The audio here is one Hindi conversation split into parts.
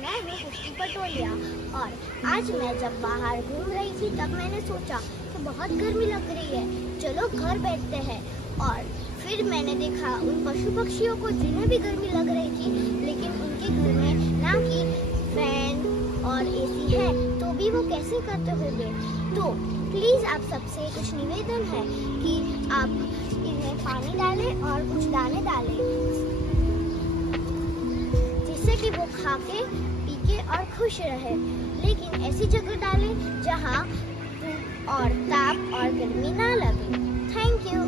मैं हूँ पुष्टि पटोलिया और आज मैं जब बाहर घूम रही थी तब मैंने सोचा कि बहुत गर्मी लग रही है, चलो घर बैठते हैं। और फिर मैंने देखा उन पशु पक्षियों को जिन्हें भी गर्मी लग रही थी, लेकिन उनके घर में ना कि फैन और एसी है, तो भी वो कैसे करते होंगे। तो प्लीज आप सबसे कुछ निवेदन है कि आप इन्हें पानी डालें और कुछ दाने डालें, जिससे कि वो खा के पी के और खुश रहे। लेकिन ऐसी जगह डालें जहाँ धूप और ताप और गर्मी ना लगे। Thank you.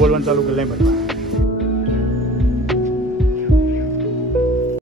બોલવાનું ચાલુ કરી લઈ